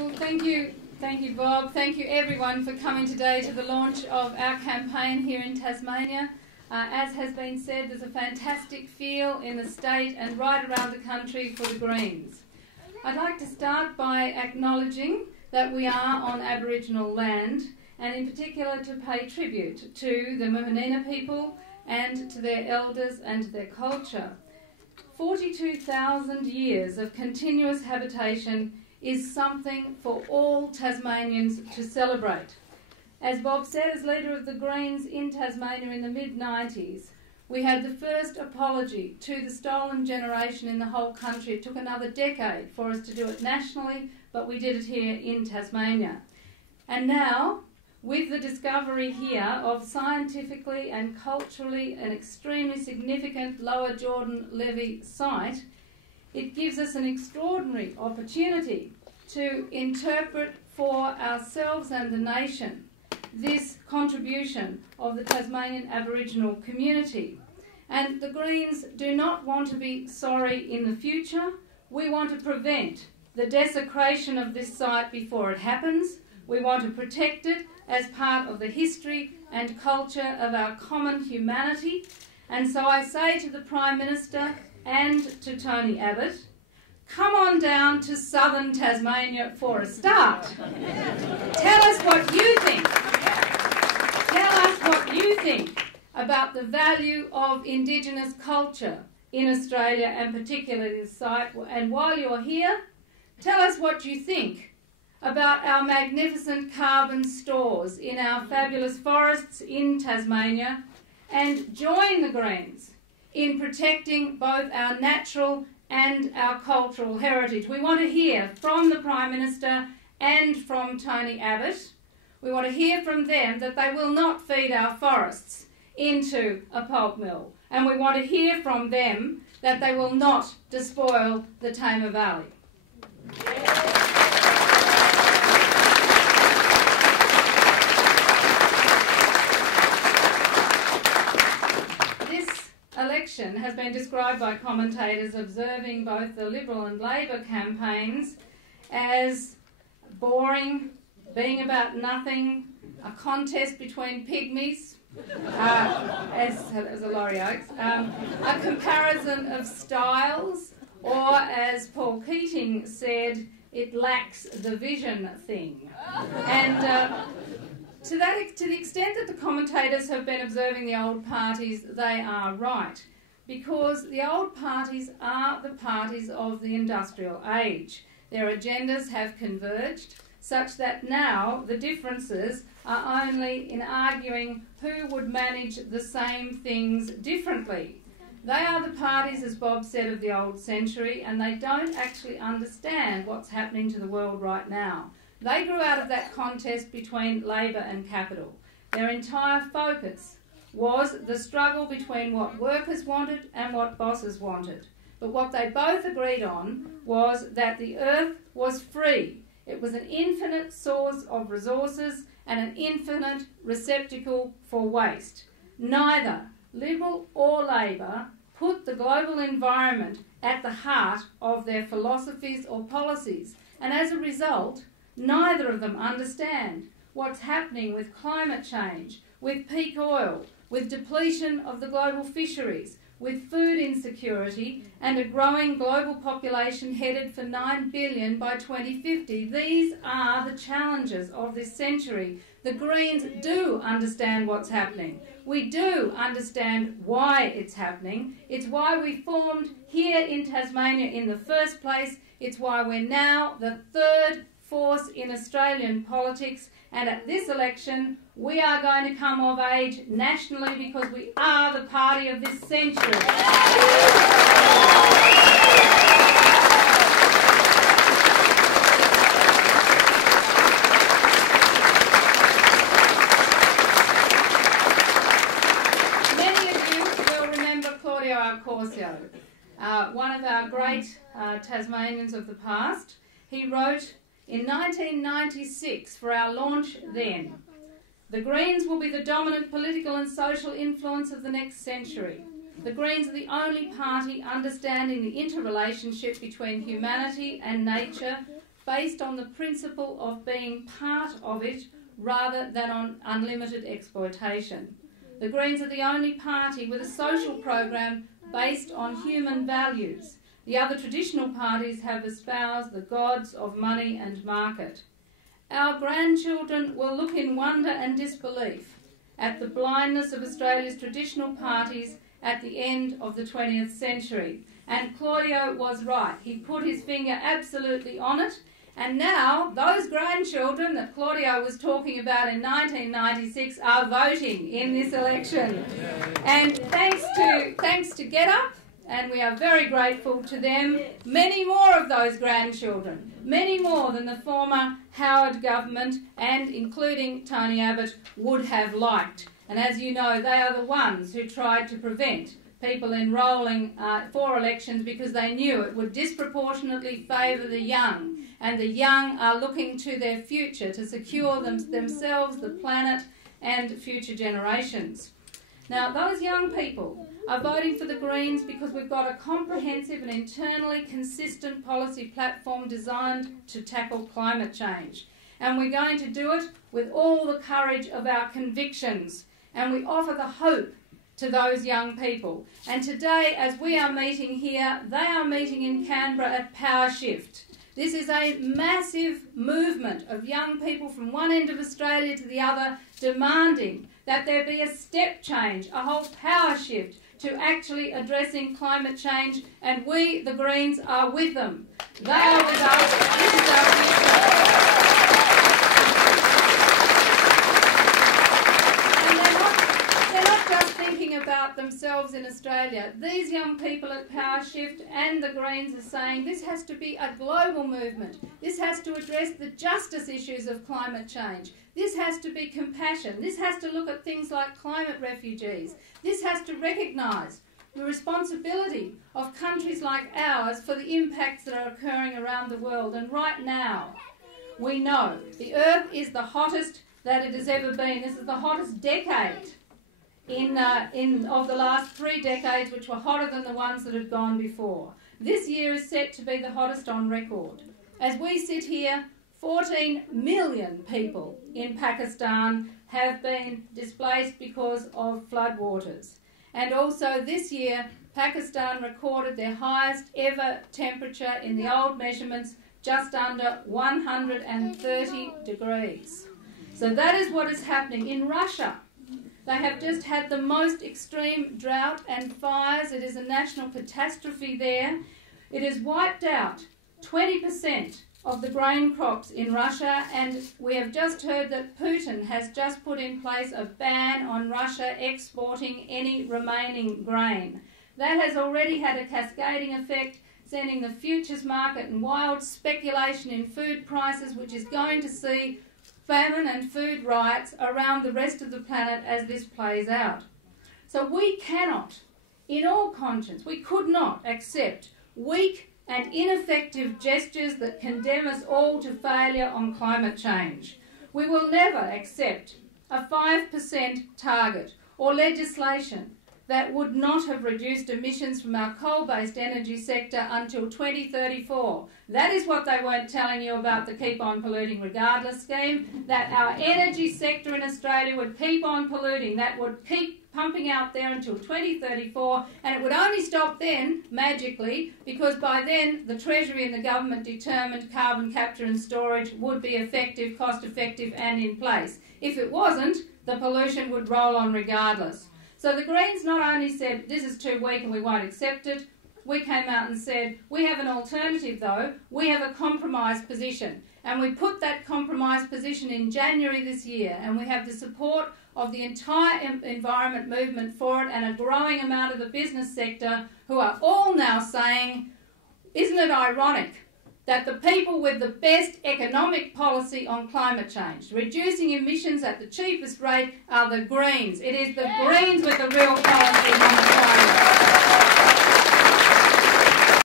Well, thank you, Bob. Thank you, everyone, for coming today to the launch of our campaign here in Tasmania. As has been said, there's a fantastic feel in the state and right around the country for the Greens. I'd like to start by acknowledging that we are on Aboriginal land, and in particular to pay tribute to the Milne people and to their elders and to their culture. 42,000 years of continuous habitation is something for all Tasmanians to celebrate. As Bob said, as leader of the Greens in Tasmania in the mid-90s, we had the first apology to the stolen generation in the whole country. It took another decade for us to do it nationally, but we did it here in Tasmania. And now, with the discovery here of scientifically and culturally an extremely significant Lower Jordan Levee site, it gives us an extraordinary opportunity to interpret for ourselves and the nation this contribution of the Tasmanian Aboriginal community. And the Greens do not want to be sorry in the future. We want to prevent the desecration of this site before it happens. We want to protect it as part of the history and culture of our common humanity. And so I say to the Prime Minister and to Tony Abbott, come on down to southern Tasmania for a start. Tell us what you think. Tell us what you think about the value of Indigenous culture in Australia and particularly this site. And while you're here, tell us what you think about our magnificent carbon stores in our fabulous forests in Tasmania, and join the Greens in protecting both our natural and our cultural heritage. We want to hear from the Prime Minister and from Tony Abbott. We want to hear from them that they will not feed our forests into a pulp mill. And we want to hear from them that they will not despoil the Tamar Valley. Election has been described by commentators observing both the Liberal and Labor campaigns as boring, being about nothing, a contest between pygmies, as a Laurie Oakes, a comparison of styles, or as Paul Keating said, it lacks the vision thing. And to the extent that the commentators have been observing the old parties, they are right, because the old parties are the parties of the industrial age. Their agendas have converged such that now the differences are only in arguing who would manage the same things differently. They are the parties, as Bob said, of the old century, and they don't actually understand what's happening to the world right now. They grew out of that contest between Labor and capital. Their entire focus was the struggle between what workers wanted and what bosses wanted. But what they both agreed on was that the earth was free. It was an infinite source of resources and an infinite receptacle for waste. Neither Liberal or Labor put the global environment at the heart of their philosophies or policies. And as a result, neither of them understand what's happening with climate change, with peak oil, with depletion of the global fisheries, with food insecurity and a growing global population headed for 9 billion by 2050. These are the challenges of this century. The Greens do understand what's happening. We do understand why it's happening. It's why we formed here in Tasmania in the first place. It's why we're now the third force in Australian politics, and at this election we are going to come of age nationally because we are the party of this century. Many of you will remember Claudio Alcorsio, one of our great Tasmanians of the past. He wrote in 1996, for our launch then, the Greens will be the dominant political and social influence of the next century. The Greens are the only party understanding the interrelationship between humanity and nature, based on the principle of being part of it rather than on unlimited exploitation. The Greens are the only party with a social program based on human values. The other traditional parties have espoused the gods of money and market. Our grandchildren will look in wonder and disbelief at the blindness of Australia's traditional parties at the end of the 20th century. And Claudio was right. He put his finger absolutely on it. And now those grandchildren that Claudio was talking about in 1996 are voting in this election. And thanks to Get Up, and we are very grateful to them, many more of those grandchildren, many more than the former Howard government and including Tony Abbott would have liked. And as you know, they are the ones who tried to prevent people enrolling for elections because they knew it would disproportionately favour the young. And the young are looking to their future to secure themselves, the planet, and future generations. Now, those young people are voting for the Greens because we've got a comprehensive and internally consistent policy platform designed to tackle climate change. And we're going to do it with all the courage of our convictions. And we offer the hope to those young people. And today, as we are meeting here, they are meeting in Canberra at Power Shift. This is a massive movement of young people from one end of Australia to the other demanding that there be a step change, a whole power shift to actually addressing climate change, and we, the Greens, are with them. They are with us. This is our future. About themselves in Australia. These young people at Power Shift and the Greens are saying this has to be a global movement. This has to address the justice issues of climate change. This has to be compassion. This has to look at things like climate refugees. This has to recognise the responsibility of countries like ours for the impacts that are occurring around the world. And right now, we know the Earth is the hottest that it has ever been. This is the hottest decade of the last 3 decades, which were hotter than the ones that had gone before. This year is set to be the hottest on record. As we sit here, 14 million people in Pakistan have been displaced because of floodwaters. And also this year, Pakistan recorded their highest ever temperature in the old measurements, just under 130 degrees. So that is what is happening in Russia. They have just had the most extreme drought and fires. It is a national catastrophe there. It has wiped out 20% of the grain crops in Russia, and we have just heard that Putin has just put in place a ban on Russia exporting any remaining grain. That has already had a cascading effect, sending the futures market in wild speculation in food prices, which is going to see famine and food riots around the rest of the planet as this plays out. So we cannot, in all conscience, we could not accept weak and ineffective gestures that condemn us all to failure on climate change. We will never accept a 5% target or legislation that would not have reduced emissions from our coal-based energy sector until 2034. That is what they weren't telling you about the Keep On Polluting Regardless scheme, that our energy sector in Australia would keep on polluting, that would keep pumping out there until 2034, and it would only stop then, magically, because by then the Treasury and the government determined carbon capture and storage would be effective, cost-effective and in place. If it wasn't, the pollution would roll on regardless. So the Greens not only said, this is too weak and we won't accept it, we came out and said, we have an alternative though, we have a compromise position. And we put that compromise position in January this year, and we have the support of the entire environment movement for it and a growing amount of the business sector who are all now saying, isn't it ironic that the people with the best economic policy on climate change, reducing emissions at the cheapest rate, are the Greens. It is the Greens with the real policy on Australia.